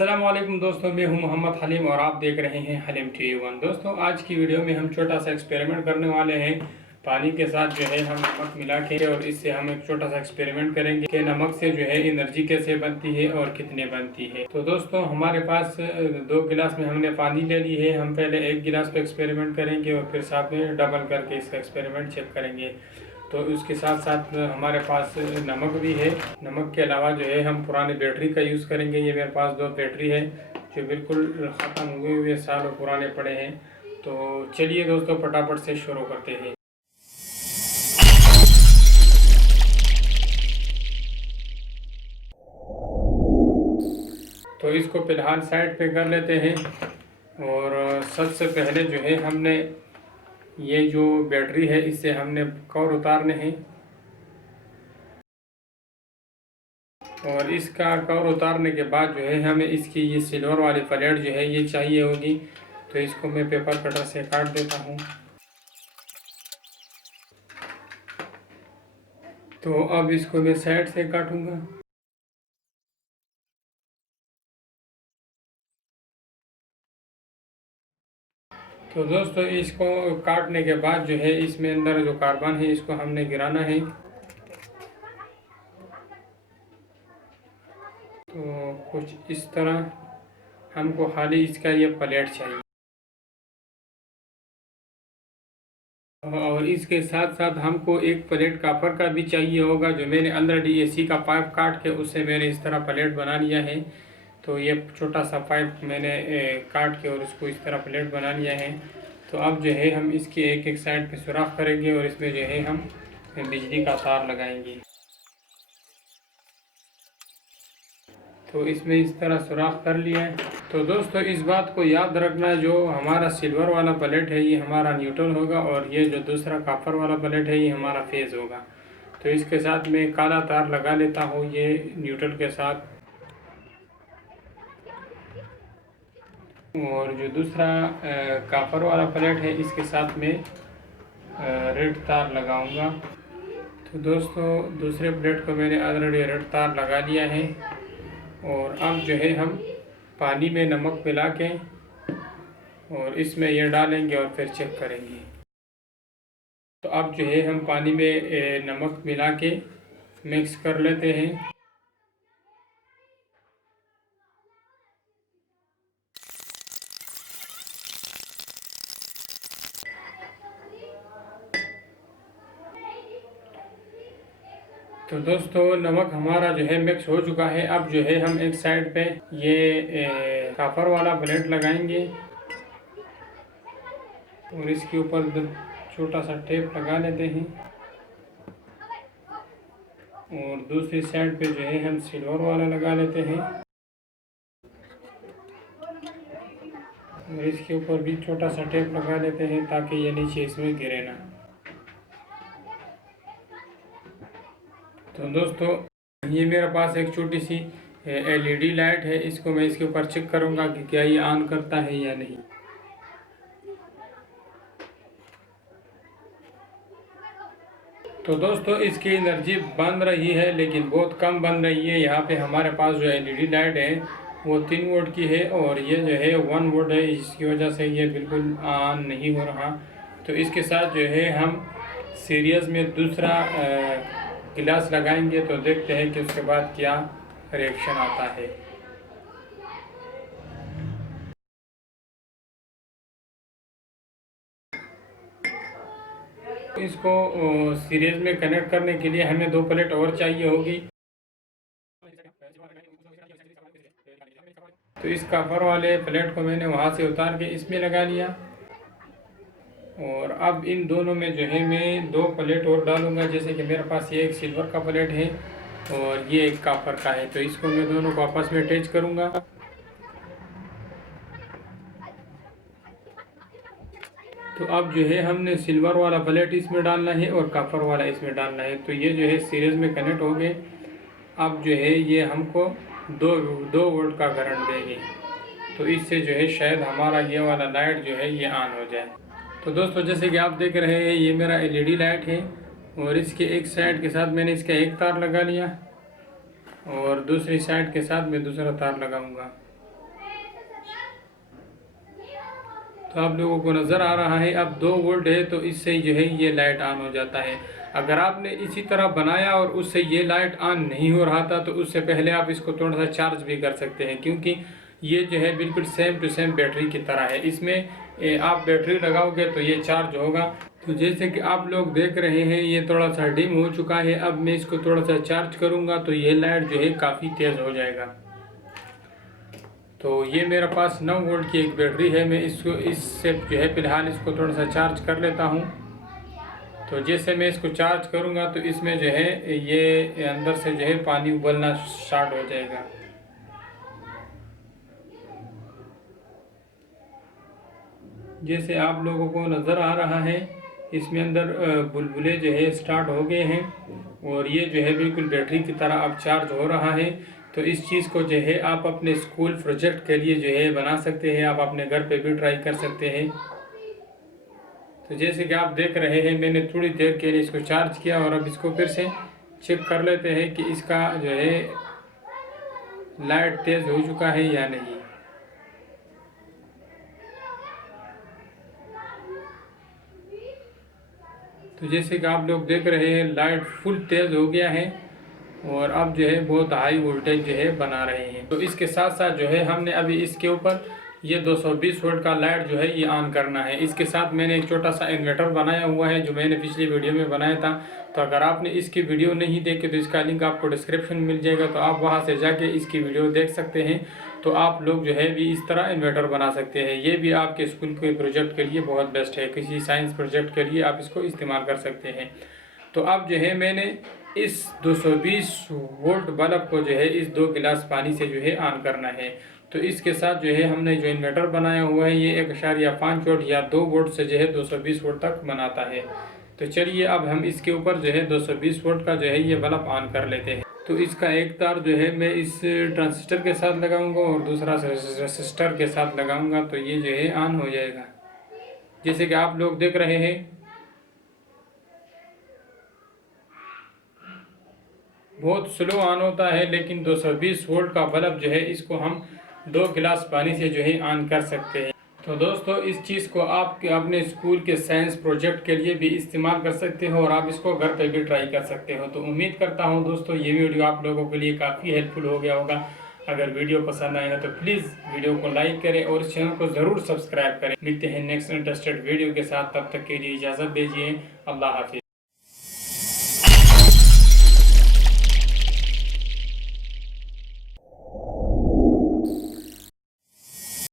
अस्सलाम वालेकुम दोस्तों, मैं हूं मोहम्मद हलीम और आप देख रहे हैं हलीम टी1। दोस्तों, आज की वीडियो में हम छोटा सा एक्सपेरिमेंट करने वाले हैं। पानी के साथ जो है हम नमक मिला के और इससे हम एक छोटा सा एक्सपेरिमेंट करेंगे कि नमक से जो है एनर्जी कैसे बनती है और कितने बनती है। तो दोस्तों, हमारे पास 2 गिलास में हमने पानी ले ली है। हम पहले 1 गिलास पे एक्सपेरिमेंट करेंगे और फिर साथ में डबल करके इसका एक्सपेरिमेंट चेक करेंगे। तो उसके साथ साथ हमारे पास नमक भी है। नमक के अलावा जो है हम पुरानी बैटरी का यूज़ करेंगे। ये मेरे पास 2 बैटरी है जो बिल्कुल ख़त्म हुए हुए सालों पुराने पड़े हैं। तो चलिए दोस्तों, फटाफट से शुरू करते हैं। तो इसको फिलहाल साइड पे कर लेते हैं। और सबसे पहले जो है हमने ये जो बैटरी है इससे हमने कवर उतारने हैं और इसका कवर उतारने के बाद जो है हमें इसकी ये सिल्वर वाली प्लेट जो है ये चाहिए होगी। तो इसको मैं पेपर कटर से काट देता हूँ। तो अब इसको मैं साइड से काटूंगा। तो दोस्तों, इसको काटने के बाद जो है इसमें अंदर जो कार्बन है इसको हमने गिराना है। तो कुछ इस तरह हमको खाली इसका ये प्लेट चाहिए। और इसके साथ साथ हमको एक प्लेट कॉपर का भी चाहिए होगा, जो मैंने अंदर डीएसी का पाइप काट के उससे मैंने इस तरह प्लेट बना लिया है। तो ये छोटा सा पाइप मैंने काट के और उसको इस तरह प्लेट बना लिया है। तो अब जो है हम इसके एक एक साइड पे सुराख करेंगे और इसमें जो है हम बिजली का तार लगाएंगे। तो इसमें इस तरह सुराख कर लिया है। तो दोस्तों, इस बात को याद रखना, जो हमारा सिल्वर वाला प्लेट है ये हमारा न्यूट्रल होगा और ये जो दूसरा कॉपर वाला प्लेट है ये हमारा फेज होगा। तो इसके साथ मैं काला तार लगा लेता हूँ ये न्यूट्रल के साथ। और जो दूसरा कॉपर वाला प्लेट है इसके साथ में रेड तार लगाऊंगा। तो दोस्तों, दूसरे प्लेट को मैंने ऑलरेडी रेड तार लगा लिया है। और अब जो है हम पानी में नमक मिला के और इसमें ये डालेंगे और फिर चेक करेंगे। तो अब जो है हम पानी में नमक मिला के मिक्स कर लेते हैं। तो दोस्तों, नमक हमारा जो है मिक्स हो चुका है। अब जो है हम एक साइड पे ये कॉपर वाला प्लेट लगाएंगे और इसके ऊपर छोटा सा टेप लगा लेते हैं। और दूसरी साइड पे जो है हम सिल्वर वाला लगा लेते हैं और इसके ऊपर भी छोटा सा टेप लगा लेते हैं ताकि ये नीचे इसमें गिरे ना। तो दोस्तों, ये मेरे पास एक छोटी सी एलईडी लाइट है। इसको मैं इसके ऊपर चेक करूंगा कि क्या ये ऑन करता है या नहीं। तो दोस्तों, इसकी एनर्जी बन रही है लेकिन बहुत कम बन रही है। यहाँ पे हमारे पास जो एलईडी लाइट है वो 3 वोल्ट की है और ये जो है 1 वोल्ट है। इसकी वजह से ये बिल्कुल ऑन नहीं हो रहा। तो इसके साथ जो है हम सीरीज में दूसरा गिलास लगाएंगे। तो देखते हैं कि उसके बाद क्या रिएक्शन आता है। इसको सीरीज में कनेक्ट करने के लिए हमें 2 प्लेट और चाहिए होगी। तो इस कवर वाले प्लेट को मैंने वहाँ से उतार के इसमें लगा लिया। और अब इन दोनों में जो है मैं 2 प्लेट और डालूंगा। जैसे कि मेरे पास ये एक सिल्वर का प्लेट है और ये एक कॉपर का है। तो इसको मैं दोनों को आपस में अटैच करूंगा। तो अब जो है हमने सिल्वर वाला प्लेट इसमें डालना है और कॉपर वाला इसमें डालना है। तो ये जो है सीरीज में कनेक्ट हो गए। अब जो है ये हमको 2 वोल्ट का करंट देंगे। तो इससे जो है शायद हमारा ये वाला लाइट जो है ये ऑन हो जाए। तो दोस्तों, जैसे कि आप देख रहे हैं ये मेरा एलईडी लाइट है और इसके एक साइड के साथ मैंने इसका एक तार लगा लिया और दूसरी साइड के साथ मैं दूसरा तार लगाऊंगा। तो आप लोगों को नज़र आ रहा है अब 2 वोल्ट है, तो इससे जो है ये लाइट ऑन हो जाता है। अगर आपने इसी तरह बनाया और उससे ये लाइट ऑन नहीं हो रहा था तो उससे पहले आप इसको थोड़ा सा चार्ज भी कर सकते हैं, क्योंकि ये जो है बिल्कुल सेम टू सेम बैटरी की तरह है। इसमें आप बैटरी लगाओगे तो ये चार्ज होगा। तो जैसे कि आप लोग देख रहे हैं ये थोड़ा सा डिम हो चुका है। अब मैं इसको थोड़ा सा चार्ज करूँगा तो ये लाइट जो है काफ़ी तेज़ हो जाएगा। तो ये मेरे पास 9 वोल्ट की एक बैटरी है। मैं इससे जो है फ़िलहाल इसको थोड़ा सा चार्ज कर लेता हूँ। तो जैसे मैं इसको चार्ज करूँगा तो इसमें जो है ये अंदर से जो है पानी उबलना स्टार्ट हो जाएगा। जैसे आप लोगों को नज़र आ रहा है इसमें अंदर बुलबुले जो है स्टार्ट हो गए हैं और ये जो है बिल्कुल बैटरी की तरह अब चार्ज हो रहा है। तो इस चीज़ को जो है आप अपने स्कूल प्रोजेक्ट के लिए जो है बना सकते हैं, आप अपने घर पे भी ट्राई कर सकते हैं। तो जैसे कि आप देख रहे हैं मैंने थोड़ी देर के लिए इसको चार्ज किया और अब इसको फिर से चेक कर लेते हैं कि इसका जो है लाइट तेज़ हो चुका है या नहीं। तो जैसे कि आप लोग देख रहे हैं लाइट फुल तेज़ हो गया है और अब जो है बहुत हाई वोल्टेज जो है बना रहे हैं। तो इसके साथ साथ जो है हमने अभी इसके ऊपर ये 220 वोल्ट का लाइट जो है ये ऑन करना है। इसके साथ मैंने एक छोटा सा इन्वर्टर बनाया हुआ है जो मैंने पिछली वीडियो में बनाया था। तो अगर आपने इसकी वीडियो नहीं देखी तो इसका लिंक आपको डिस्क्रिप्शन में मिल जाएगा, तो आप वहां से जाके इसकी वीडियो देख सकते हैं। तो आप लोग जो है भी इस तरह इन्वर्टर बना सकते हैं। ये भी आपके स्कूल के प्रोजेक्ट के लिए बहुत बेस्ट है, किसी साइंस प्रोजेक्ट के लिए आप इसको इस्तेमाल कर सकते हैं। तो अब जो है मैंने इस 220 वोल्ट बल्ब को जो है इस 2 गिलास पानी से जो है ऑन करना है। तो इसके साथ जो है हमने जो इन्वर्टर बनाया हुआ है ये 1.5 वोल्ट या 2 वोल्ट से जो है 220 वोल्ट तक बनाता है। तो चलिए अब हम इसके ऊपर जो है 220 वोल्ट का जो है ये बल्ब ऑन कर लेते हैं। तो इसका एक तार जो है मैं इस ट्रांजिस्टर के साथ लगाऊंगा और दूसरा रेसिस्टर के साथ लगाऊंगा, तो ये जो है ऑन हो जाएगा। जैसे कि आप लोग देख रहे हैं बहुत स्लो ऑन होता है, लेकिन 220 वोल्ट का बल्ब जो है इसको हम 2 गिलास पानी से जो है ऑन कर सकते हैं। तो दोस्तों इस चीज़ को आप अपने स्कूल के साइंस प्रोजेक्ट के लिए भी इस्तेमाल कर सकते हो और आप इसको घर पे भी ट्राई कर सकते हो। तो उम्मीद करता हूँ दोस्तों ये वीडियो आप लोगों के लिए काफ़ी हेल्पफुल हो गया होगा। अगर वीडियो पसंद आए तो प्लीज़ वीडियो को लाइक करें और इस चैनल को ज़रूर सब्सक्राइब करें। मिलते हैं नेक्स्ट इंटरेस्टेड वीडियो के साथ, तब तक के लिए इजाज़त दीजिए। अल्लाह हाफिज़।